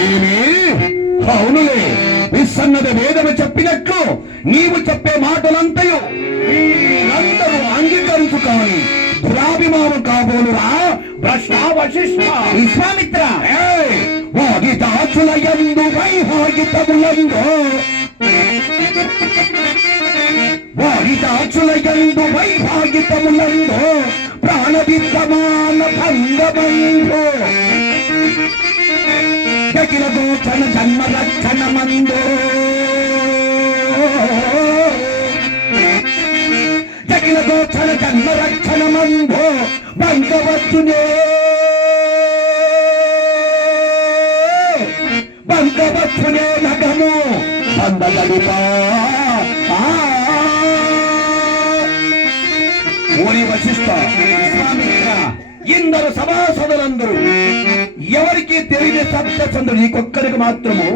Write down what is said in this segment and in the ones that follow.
ఏమి? అవునులే, విస్సన్నద వేదము చెప్పినట్లు నీవు చెప్పే మాటలంతయు అందరూ అంగీకరించు కాని దురాభిమానం కాబోలురా భ్రష్ట వశిష్ఠ. విశ్వామిత్ర, వాగితాచుల యందు వైహాగితములందు వాగితాచుల యందు వైభాగితములందు ప్రాణవిద్యమాన భంగబంధు జగిల గోచన జన్మ రక్షణ మందు జగిల గోచన జన్మ రక్షణ మందు బంగవచ్చునే బంగవచ్చునే నగము బందగడిపా. ఓరి వశిష్ఠ, విశ్వామిత్ర, ఇందరు సభాసదులందరూ ఎవరికి తెలియని సప్తచంద్రుడు నీకొక్కరికి మాత్రము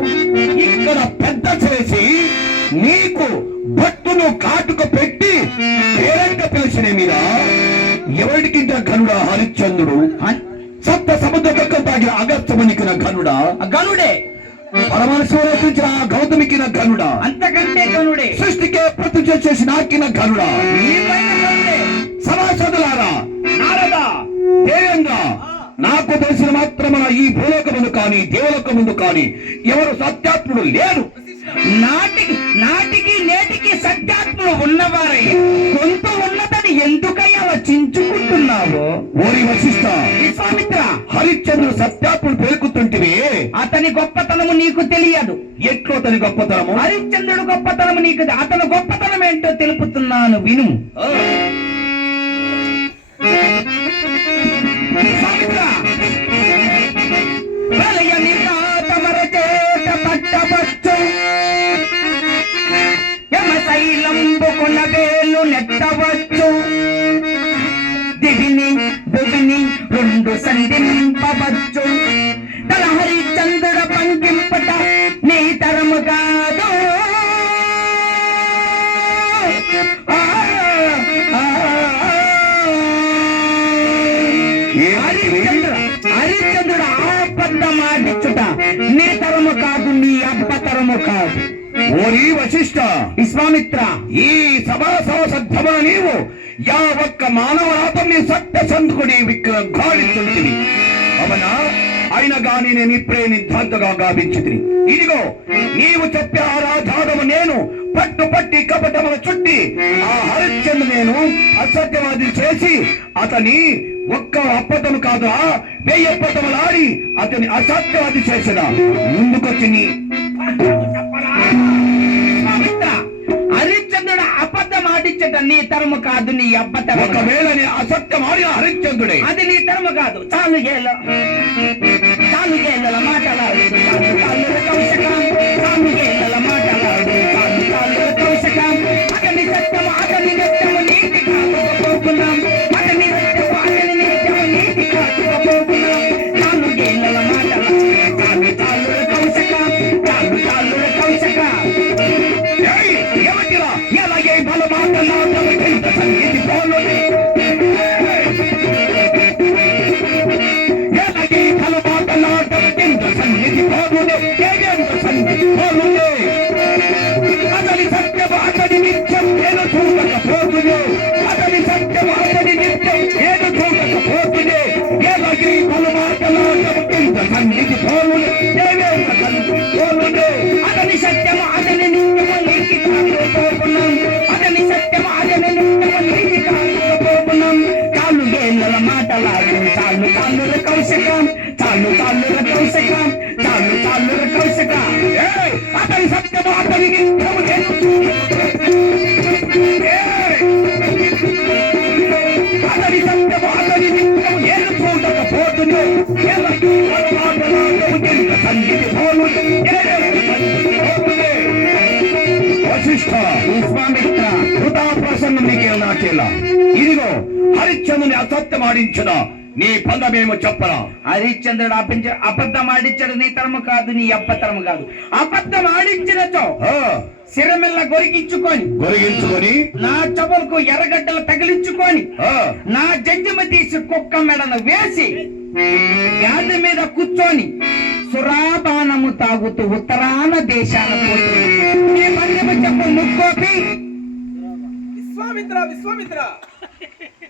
ఇక్కడ పెద్ద చేసి నీకు భక్తును కాటుకు పెట్టి పేరంట పిలిచిన మీద ఎవరికింత ఘనుడా హరిశ్చంద్రుడు, సప్త సముద్ర పక్కన తాగిన అగస్త్యమునికిన ఘనుడా, గనుడే, పరమశివుడు రచించిన గౌతమికిన ఘనుడా, అంతకంటే గనుడే, సృష్టికే ప్రతిష్ఠ చేసి నాకిన ఘనుడా. నీపైన గనుడే. సభాసదులారా, నారద, దేవేంద్ర, నాకు తెలిసిన మాత్రమున ఈ భూలోకముందు కానీ దేవలోకముందు కానీ ఎవరు సత్యాత్ముడు లేరు. నాటికి నేటికి సత్యాత్ములు ఉన్నవారై కొంత ఉన్నదని ఎందుకయ్యా చించుకుంటున్నావు? ఓరి వశిష్ఠ, విశ్వామిత్ర, హరిశ్చంద్రుడు సత్యాత్ముడు పేర్కొంటుంటివి. అతని గొప్పతనము నీకు తెలియదు. ఎట్లో అతని గొప్పతనము? హరిశ్చంద్రుడు గొప్పతనము నీకు, అతని గొప్పతనం ఏంటో తెలుపుతున్నాను విను. విశ్వామిత్ర, ప్రళయ నిర్ఘాతమర చేత పట్టవచ్చు, యమశైలంబు కొన వేలు నెట్టవచ్చు, దివిని భువిని రెండు సంధింపవచ్చు, తన హరిశ్చంద్రుడ పంకింపట నీ తరము కాదు. హరిశ్చంద్రుడు ఆపద్దమాడిచ్చుట నీ తరము కాదు, నీ అబ్బతరము కాదు. ఓరి వశిష్ఠ, విశ్వామిత్ర, ఈ సభాసవ సద్ధమ నీవు యావక్క మానవరాతని సత్యసంధుకుడి విక్రమ గాలిస్తుంటివి. అవనా అయిన గాని నేను ఇప్పుడే నిర్ధాంతగా గావించితిని. ఇదిగో నీవు చెప్పే ఆరాధారము నేను పట్టి కపటముల చుట్టి ఆ హరిశ్చంద్రు నేను అసత్యవాది చేసి అతని ఒక్క అప్పతము కాదు 1000 అప్పతములాడి అతని అసత్యవాది చేసిన ముందుకొచ్చి నీ హరిశ్చంద్రుడు అబద్ధం ఆడించట నీ తరము కాదు, నీ అబ్బతరం. ఒకవేళ నీ అసత్యం ఆడిన హరిశ్చంద్రుడే అది నీ తరము కాదు. చాలు గేళ్ళ మాటలాడు, చాలు కౌశకం, చాలు గేళ్ళ మాటలాడు, చాలు కౌశకం. అతని సత్యము అతని నిత్యము నీతి కాకపోతున్నాం, అతని సత్యము అతని నిత్యము నీతి కాకపోతున్నాం. చాలు గేళ్ళ మాటలాడు, చాలు కౌశకం, చాలు కౌశకం. ఎవరిలా ఎలాగే బల మాటలాడటం సంగీతి పోలుని ఎలాగే బల మాటలాడటం సంగీతి పోలుని సంగీతి పోలుని అతని సత్యం అతని నిత్యం నేను చూడకపోతునే, అతని సత్యం అతని నిత్యం నేను చూడకపోతునే. ఎలాగే బల మాటలాడటం సంగీతి పోలుని పోలుని అతని సత్యము అతని నిత్యము నీతి కాకపోతున్నాం, అతని సత్యము అతని నిత్యము నీతి కాకపోతున్నాం. చాలు గేళ్ళ మాటలాడు, చాలు కౌశకం, చాలు కౌశకం, చాలు కౌశకం. అతని సత్యము అతని నిత్యము నేను అతని సత్యము అతని నిత్యము నేను చూడకపోతున్నా. సంగీతి పోలు వశిష్ఠ, విశ్వామిత్ర, వృధా ప్రసన్నం నీకే నాకేలా. ఇదిగో హరిశ్చంద్రుని అసత్యం ఆడించిన నీ పదమేమో చెప్పరా? హరిశ్చంద్రుడు అబద్ధం ఆడించడు నీ తరము కాదు, నీ అబ్బతరము కాదు. అబద్ధం ఆడించినచో శిరమెల్ల గొరిగించుకొని నా చెవులకు ఎర్రగడ్డలు తగిలించుకొని నా జంజమ తీసి కుక్క మెడను వేసి గాడి మీద కూర్చొని సురాపానము తాగుతూ ఉత్తరాన దేశాల పోతుంది నీ మన్యము చెప్పు ముక్కోపి. విశ్వామిత్ర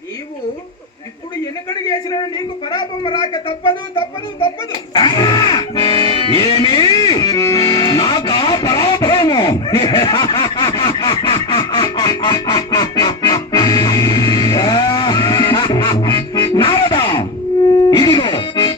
నీవు ఇప్పుడు ఎనకడుగు వేసిన నీకు పరాపం రాక తప్పదు. ఏమి నాకా పరాభవము